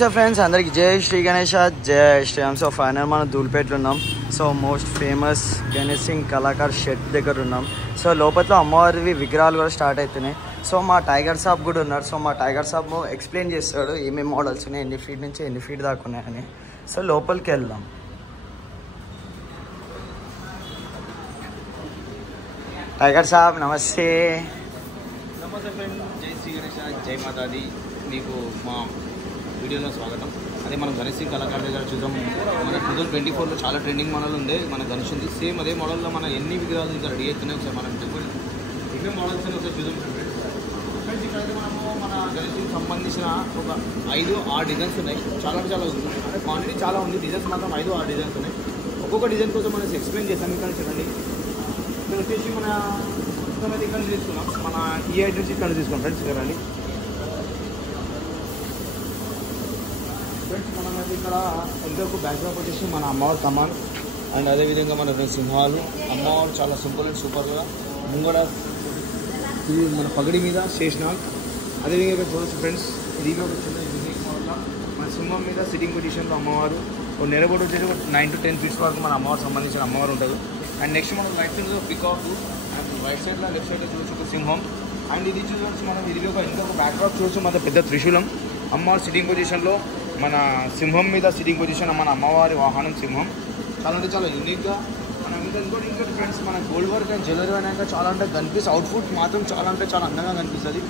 So friends అందరికి జై శ్రీ గణేష జై శ్రీరామ్. సో ఫైనల్ మనం ధూల్పేటలో ఉన్నాం. So most famous Ganesh Singh Kalakar shed దగ్గర ఉన్నాం. సో లోపల అమ్మవారివి విగ్రహాలు కూడా స్టార్ట్ అవుతున్నాయి. సో మా టైగర్ సాబ్ కూడా ఉన్నారు. సో మా టైగర్ సాబ్ ఎక్స్ప్లెయిన్ చేస్తాడు ఏమేమి మోడల్స్ ఉన్నాయి, ఎన్ని ఫీట్ నుంచి ఎన్ని ఫీట్ దాకా ఉన్నాయని. సో లోపలికి వెళ్దాం. టైగర్ సాబ్ నమస్తే. నమస్తే ఫ్రెండ్, జై శ్రీ గణేష, జై మాతాది. మీకు మా వీడియోలో స్వాగతం. అదే మనం గణేష్ సింగ్ కళాకారు దగ్గర చూద్దాం. మన 2024లో చాలా ట్రెండింగ్ మోడల్ ఉంది మన గణేష్ ఉంది. సేమ్ అదే మోడల్లో మన ఎన్ని విగ్రహాలు ఇంకా రెడీ అవుతున్నాయి ఒకసారి మనం టెంపుల్ ఇవే మోడల్స్ అని ఒకసారి చూద్దాం ఫ్రెండ్స్. ఇక్కడైతే మనము మన గణేష్ సింగ్ సంబంధించిన ఒక 5-6 డిజైన్స్ ఉన్నాయి. చాలా అంటే క్వాంటిటీ చాలా ఉంది. డిజైన్స్ మాత్రం 5-6 డిజైన్స్ ఉన్నాయి. ఒక్కొక్క డిజైన్ కోసం మనం ఎక్స్ప్లెయిన్ చేస్తాం. ఇక్కడ చూడండి, ఇక్కడ వచ్చేసి మన మొత్తం అయితే ఇక్కడ తీసుకున్నాం. మన ఈ ఐటమ్స్ నుంచి ఇక్కడ తీసుకున్నాం ఫ్రెండ్స్. ఇక్కడ రండి ఫ్రెండ్స్. మనం అయితే ఇక్కడ ఇంకొక బ్యాక్గ్రౌండ్ వచ్చేసి మన అమ్మవారి కమాన్ అండ్ అదేవిధంగా మన సింహాలు. అమ్మవారు చాలా సింపుల్ అండ్ సూపర్గా ముంగడ ఇది మన పగడి మీద శేషనాగ్. అదేవిధంగా ఇక్కడ చూడవచ్చు ఫ్రెండ్స్, ఇది ఒక చిన్న యూనిక్ మోడల్గా మన సింహం మీద సిట్టింగ్ పొజిషన్లో అమ్మవారు. ఒక నెలబడి వచ్చేసి ఒక 9 to 10 feet వరకు మన అమ్మవారు సంబంధించిన అమ్మవారు ఉంటుంది. అండ్ నెక్స్ట్ మనం right side peacock and right సైడ్లో లెఫ్ట్ సైడ్లో చూడొచ్చు ఒక సింహం. అండ్ ఇది చూడవచ్చు మనం ఇది ఇంకొక బ్యాక్డ్రాప్ చూడొచ్చు మన పెద్ద త్రిశూలం. అమ్మవారు సిట్టింగ్ పొజిషన్లో మన సింహం మీద సిట్టింగ్ పొజిషన్ మన అమ్మవారి వాహనం సింహం. చాలా అంటే చాలా యూనిక్గా మనం ఇంకోటి ఫ్రెండ్స్, మన గోల్డ్ వర్క్ అండ్ జ్యువెలరీ అయినాక చాలా అంటే కనిపిస్తుంది. అవుట్ఫుట్ మాత్రం చాలా అంటే చాలా అందంగా కనిపిస్తుంది.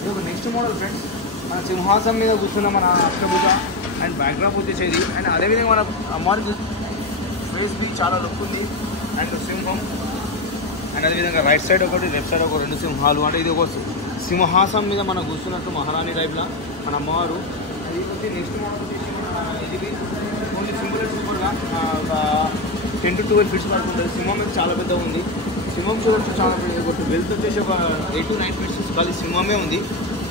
ఇది ఒక నెక్స్ట్ మోడల్ ఫ్రెండ్స్, మన సింహాసం మీద కూర్చున్న మన అష్టభుజ అండ్ బ్యాక్డ్రాప్ వచ్చేసేది. అండ్ అదేవిధంగా మన అమ్మవారి ఫేస్ బి చాలా లుక్ ఉంది. అండ్ సింహం అండ్ అదేవిధంగా రైట్ సైడ్ ఒకటి లెఫ్ట్ సైడ్ ఒక 2 సింహాలు. అంటే ఇది ఒక సింహాసం మీద మనం కూర్చున్నట్టు మహారాణి టైప్లా మన అమ్మవారు. అది నెక్స్ట్ మోడల్ వచ్చేసి ఇది ఓన్లీ సింపుల్ అండ్ సూపర్గా ఒక 10 to 12 feet వరకు ఉంటుంది. సింహం అయితే చాలా పెద్దగా ఉంది. సింహం చూడవచ్చు చాలా పెద్ద. వెల్త్ వచ్చేసి ఒక 8 to 9 feet ఖాళీ సింహమే ఉంది.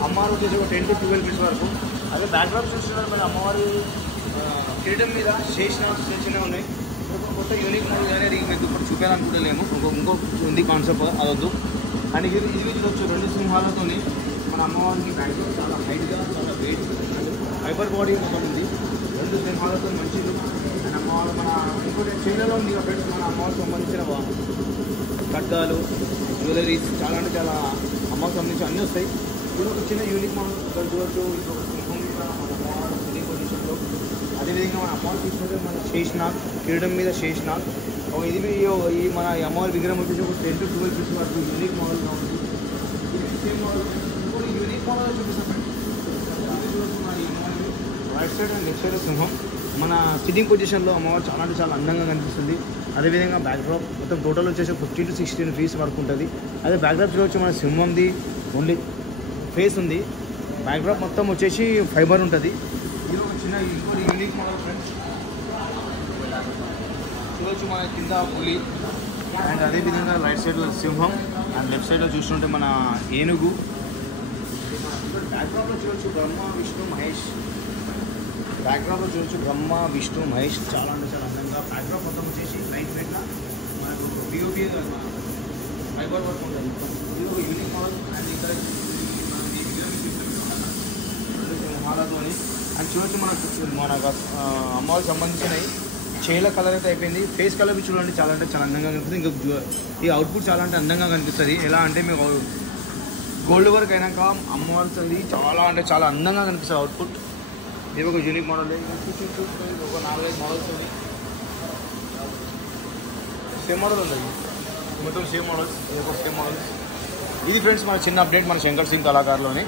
అమ్మవారు వచ్చేసి ఒక 10 to 12 feet వరకు. అదే బ్యాక్డ్రాప్ చూస్తున్నారు మన అమ్మవారి కిరీటం మీద శేషనాగ్ చిన్నవి ఉన్నాయి. కొత్త యూనిక్ మోడల్ అనేది మీకు ఇప్పుడు చూపించాలనుకుంటలేము. ఇంకో ఉంది కాన్సెప్ట్ అదొద్దు. అండ్ ఇది చూడవచ్చు 2 సింహాలతో మన అమ్మవారికి బ్యాక్డ్రాప్ చాలా హైట్గా చాలా వెయిట్ ఫైబర్ బాడీ ఒకటి ఉంది. 2 సింహాలతో మంచిది. అండ్ అమ్మవారు మన ఇంకోటి చైనాలో ఉంది ఫ్రెండ్స్. మన అమ్మవారికి సంబంధించిన ఖడ్గాలు జ్యువెలరీస్ చాలా అంటే చాలా అమ్మవారికి సంబంధించి అన్నీ వస్తాయి. ఇది ఒక చిన్న యూనిక్ మోడల్ ఇక్కడ చూడవచ్చు. ఇంకొక సింహం మీద మన అమ్మవారు సిట్టింగ్ పొజిషన్లో. అదేవిధంగా మన అమ్మవారు తీసుకుంటే మన శేషనాగ్ కిరీటం మీద శేషనాగ్. ఇది ఈ మన అమ్మవారి విగ్రహం వచ్చేసి ఒక 10 to 12 feet వరకు యూనిక్ మోడల్గా ఉంది. ఇది సేమ్ మోడల్. ఇంకోటి యూనిక్ మోడల్ చూపిస్తాం friends. Right side and left side సింహం మన సిట్టింగ్ పొజిషన్లో అమ్మవారు చాలా అంటే చాలా అందంగా కనిపిస్తుంది. అదేవిధంగా బ్యాక్డ్రాప్ మొత్తం టోటల్ వచ్చేసి 15 to 16 feet వరకు ఉంటుంది. అదే బ్యాక్డ్రాప్ చూడవచ్చు మన సింహంది ఓన్లీ ఫేస్ ఉంది. బ్యాక్డ్రాప్ మొత్తం వచ్చేసి ఫైబర్ ఉంటుంది. ఇది ఒక చిన్న ఇంకోటి యూనిక్ మోడల్ ఫ్రెండ్స్. చూడవచ్చు మన కింద పులి అండ్ అదేవిధంగా రైట్ సైడ్లో సింహం అండ్ లెఫ్ట్ సైడ్లో చూస్తుంటే మన ఏనుగు. బ్యాక్డ్రాప్లో చూడవచ్చు బ్రహ్మ విష్ణు మహేష్. బ్యాక్డ్రాప్లో చూడవచ్చు బ్రహ్మ విష్ణు మహేష్ చాలా అంటే చాలా అందంగా. బ్యాక్డ్రాప్ మొత్తం వచ్చేసి లైట్ వెయిట్గా మనకు పిఓపి ఫైబర్ వర్క్ ఉంటుంది. ఇది ఒక యూనిక్ మోడల్. అండ్ ఇక్కడ సింహాలతో అండ్ చూడవచ్చు మన అమ్మవారికి సంబంధించినవి. చేల కలర్ అయితే అయిపోయింది. ఫేస్ కలర్ చూడండి చాలా అంటే చాలా అందంగా కనిపిస్తుంది. ఇంకా ఈ అవుట్పుట్ చాలా అంటే అందంగా కనిపిస్తుంది. ఎలా అంటే మీకు గోల్డ్ వర్క్ అయినాక అమ్మవారికి చాలా అంటే చాలా అందంగా కనిపిస్తుంది అవుట్పుట్. ఇది ఒక యూనిక్ మోడల్. ఒక 4-5 మోడల్స్ ఉంది. సేమ్ మోడల్ ఉంది. మొత్తం సేమ్ మోడల్స్. ఇది ఒక సేమ్ మోడల్స్. ఇది ఫ్రెండ్స్ మన చిన్న అప్డేట్ మన శంకర్ సింగ్ కళాకారులోని.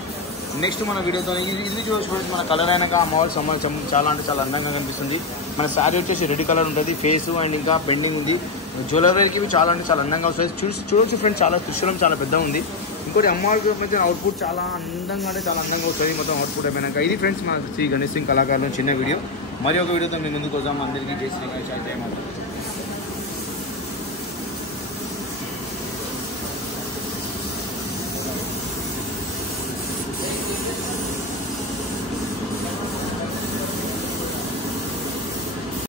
నెక్స్ట్ మన వీడియోతో ఇది చూడండి మన కలర్ అయినాక అమ్మవారి సంబంధించి చాలా అంటే చాలా అందంగా కనిపిస్తుంది. మన శారీ వచ్చేసి రెడ్ కలర్ ఉంటుంది. ఫేస్ అండ్ ఇంకా పెండింగ్ ఉంది. జ్యువెలరీకి ఇవి చాలా అంటే చాలా అందంగా వస్తుంది. చూడొచ్చు ఫ్రెండ్స్, చాలా త్రిశూలం చాలా పెద్దగా ఉంది. ఇంకోటి అమ్మవారికి సంబంధించిన అవుట్పుట్ చాలా అందంగా అంటే చాలా అందంగా వస్తుంది. మొత్తం అవుట్పుట్ అయిపోయినాక ఇది ఫ్రెండ్స్ మన శ్రీ గణేష్ సింగ్ కళాకారులో చిన్న వీడియో. మరి ఒక వీడియోతో మేము ముందుకు వద్దాం. అందరికీ జై శ్రీ గణేష్.